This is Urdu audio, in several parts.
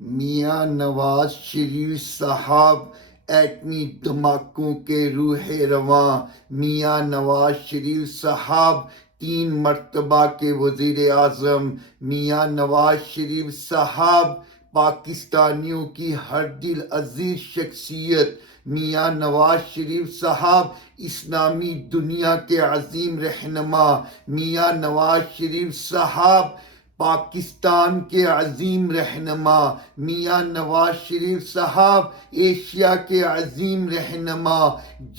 میاں نواز شریف صاحب ایٹمی دھماکوں کے روح رواں۔ میاں نواز شریف صاحب 3 مرتبہ کے وزیر اعظم۔ میاں نواز شریف صاحب پاکستانیوں کی ہر دل عزیز شخصیت۔ میاں نواز شریف صاحب اسلامی دنیا کے عظیم رہنما۔ میاں نواز شریف صاحب پاکستان کے عظیم رہنما۔ میاں نواز شریف صاحب ایشیا کے عظیم رہنما،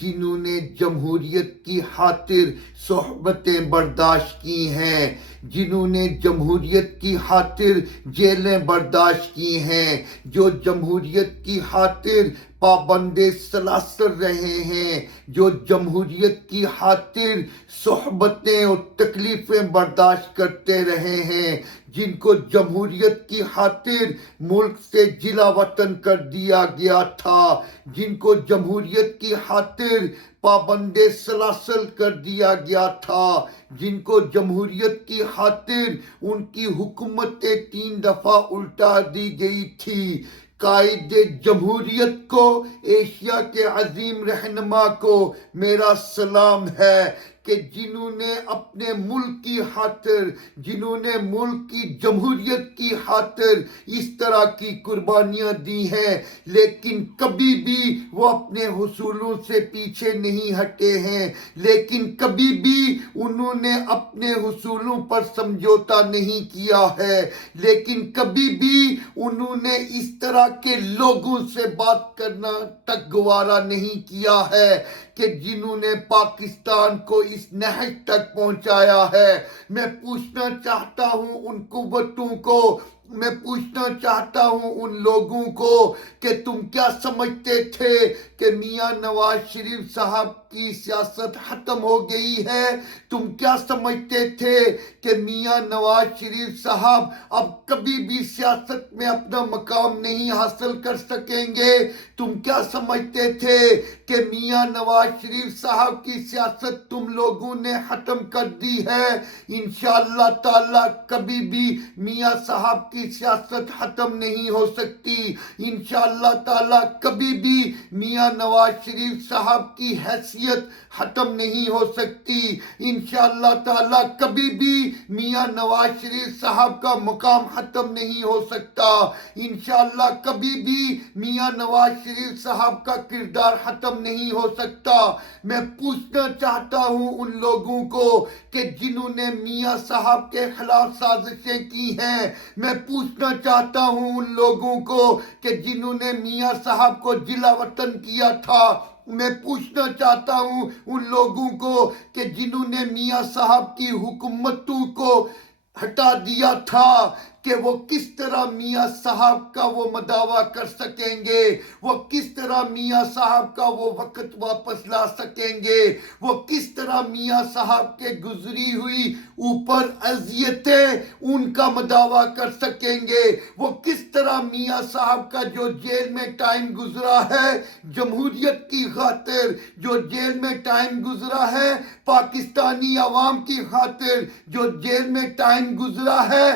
جنہوں نے جمہوریت کی خاطر صحبتیں برداشت کی ہیں، جنہوں نے جمہوریت کی خاطر جیلیں برداشت کی ہیں، جو جمہوریت کی خاطر پابند سلاسل رہے ہیں، جو جمہوریت کی خاطر صحبتیں اور تکلیفیں برداشت کرتے رہے ہیں، جن کو جمہوریت کی خاطر ملک سے جلا وطن کر دیا گیا تھا، جن کو جمہوریت کی خاطر پابند سلاسل کر دیا گیا تھا، جن کو جمہوریت کی خاطر ان کی حکومتیں 3 دفعہ الٹا دی گئی تھی۔ قائد جمہوریت کو، ایشیا کے عظیم رہنما کو میرا سلام ہے کہ جنہوں نے اپنے ملک کی خاطر، جنہوں نے ملک کی جمہوریت کی خاطر اس طرح کی قربانیاں دی ہیں، لیکن کبھی بھی وہ اپنے حصولوں سے پیچھے نہیں ہٹے ہیں، لیکن کبھی بھی انہوں نے اپنے حصولوں پر سمجھوتا نہیں کیا ہے، لیکن کبھی بھی انہوں نے اس طرح کے لوگوں سے بات کرنا تک گوارا نہیں کیا ہے کہ جنہوں نے پاکستان کو اس نہج تک پہنچایا ہے۔ میں پوچھنا چاہتا ہوں ان قوتوں کو، میں پوچھنا چاہتا ہوں ان لوگوں کو کہ تم کیا سمجھتے تھے کہ میاں نواز شریف صاحب کی سیاست ختم ہو گئی ہے؟ تم کیا سمجھتے تھے کہ میاں نواز شریف صاحب اب کبھی بھی سیاست میں اپنا مقام نہیں حاصل کر سکیں گے؟ تم کیا سمجھتے تھے کہ میاں نواز شریف صاحب کی سیاست تم لوگوں نے ختم کر دی ہے؟ انشاءاللہ تعالی کبھی بھی میاں صاحب کی سیاست ختم نہیں ہو سکتی۔ انشاءاللہ تعالی کبھی بھی میاں نواز شریف صاحب کی حیثیت ختم نہیں ہو سکتی۔ انشاءاللہ تعالی کبھی بھی میاں نواز شریف صاحب کا مقام ختم نہیں ہو سکتا۔ انشاءاللہ کبھی بھی میاں نواز شریف صاحب کا کردار ختم نہیں ہو سکتا۔ میں پوچھنا چاہتا ہوں ان لوگوں کو کہ جنہوں نے میاں صاحب کے خلاف سازشیں کی ہیں، میں پوچھنا چاہتا ہوں ان لوگوں کو کہ جنہوں نے میاں صاحب کو جلا وطن کیا تھا، میں پوچھنا چاہتا ہوں ان لوگوں کو کہ جنہوں نے میاں صاحب کی حکومتوں کو ہٹا دیا تھا، کہ وہ کس طرح میاں صاحب کا وہ مداوع کر سکیں گے، وہ کس طرح میاں صاحب کا وہ وقت واپس لا سکیں گے، وہ کس طرح میاں صاحب کے گزری ہوئی اوپر اذیتیں ان کا مداوع کر سکیں گے، وہ کس طرح میاں صاحب کا جو جیل میں ٹائم گزرا ہے جمہوریت کی خاطر، جو جیل میں ٹائم گزرا ہے پاکستانی عوام کی خاطر، جو جیل میں ٹائم گزرا ہے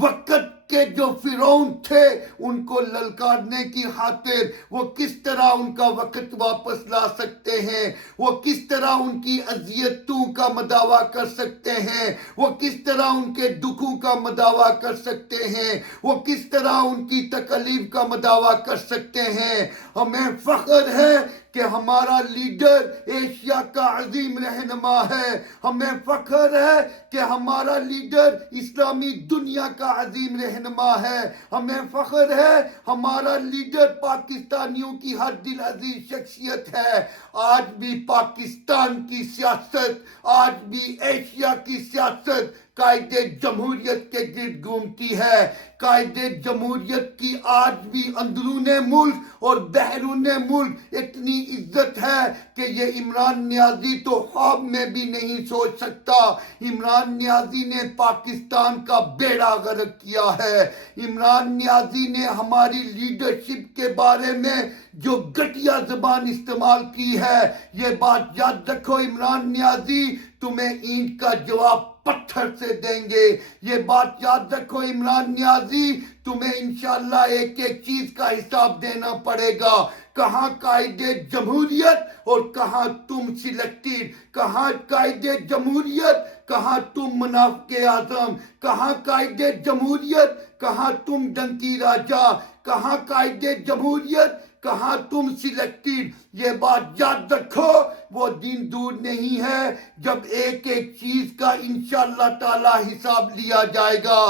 وقت کے جو فرعون تھے ان کو للکارنے کی خاطر، وہ کس طرح ان کا وقت واپس لا سکتے ہیں، وہ کس طرح ان کی اذیتوں کا مداوع کر سکتے ہیں، وہ کس طرح ان کے دکھوں کا مداوع کر سکتے ہیں، وہ کس طرح ان کی تکلیف کا مداوع کر سکتے ہیں۔ ہمیں فخر ہے کہ ہمارا لیڈر ایشیا کا عظیم رہنما ہے، ہمیں فخر ہے کہ ہمارا لیڈر اسلامی دنیا کا عظیم رہنما ہے، ہمیں فخر ہے ہمارا لیڈر پاکستانیوں کی ہر دل عزیز شخصیت ہے۔ آج بھی پاکستان کی سیاست، آج بھی ایشیا کی سیاست قائد جمہوریت کے گرد گھومتی ہے۔ قائد جمہوریت کی آج بھی اندرون ملک اور بیرون ملک اتنی عزت ہے کہ یہ عمران نیازی تو خواب میں بھی نہیں سوچ سکتا۔ عمران نیازی نے پاکستان کا بیڑا غرق کیا ہے۔ عمران نیازی نے ہماری لیڈرشپ کے بارے میں جو گھٹیا زبان استعمال کی ہے، یہ بات یاد رکھو عمران نیازی، تمہیں اینٹ کا جواب پتھر سے دیں گے. یہ بات یاد رکھو عمران نیازی, تمہیں انشاءاللہ ایک ایک چیز کا حساب دینا پڑے گا. کہاں قائد جمہوریت اور کہاں تم سلیکٹڈ, کہاں قائد جمہوریت, کہاں تم منافق اعظم, کہاں قائد جمہوریت, کہاں تم ڈنکی راجا, کہاں قائد جمہوریت, کہاں تم سلیکٹڈ. یہ بات یاد رکھو, وہ دن دور نہیں ہے جب ایک ایک چیز کا انشاءاللہ تعالی حساب لیا جائے گا.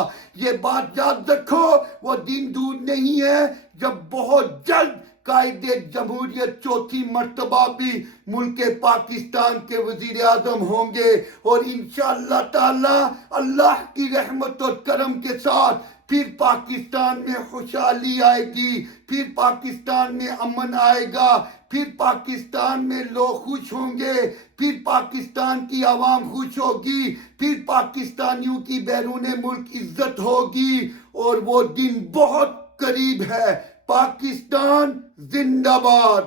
یہ بات یاد رکھو, وہ دن دور نہیں ہے جب بہت جلد قائد جمہوریت چوتھی مرتبہ بھی ملک پاکستان کے وزیر اعظم ہوں گے, اور انشاءاللہ تعالی اللہ کی رحمت اور کرم کے ساتھ پھر پاکستان میں خوشحالی آئے گی, پھر پاکستان میں امن آئے گا, پھر پاکستان میں لوگ خوش ہوں گے, پھر پاکستان کی عوام خوش ہوگی, پھر پاکستانیوں کی بیرون ملک عزت ہوگی, اور وہ دن بہت قریب ہے. پاکستان زندہ باد.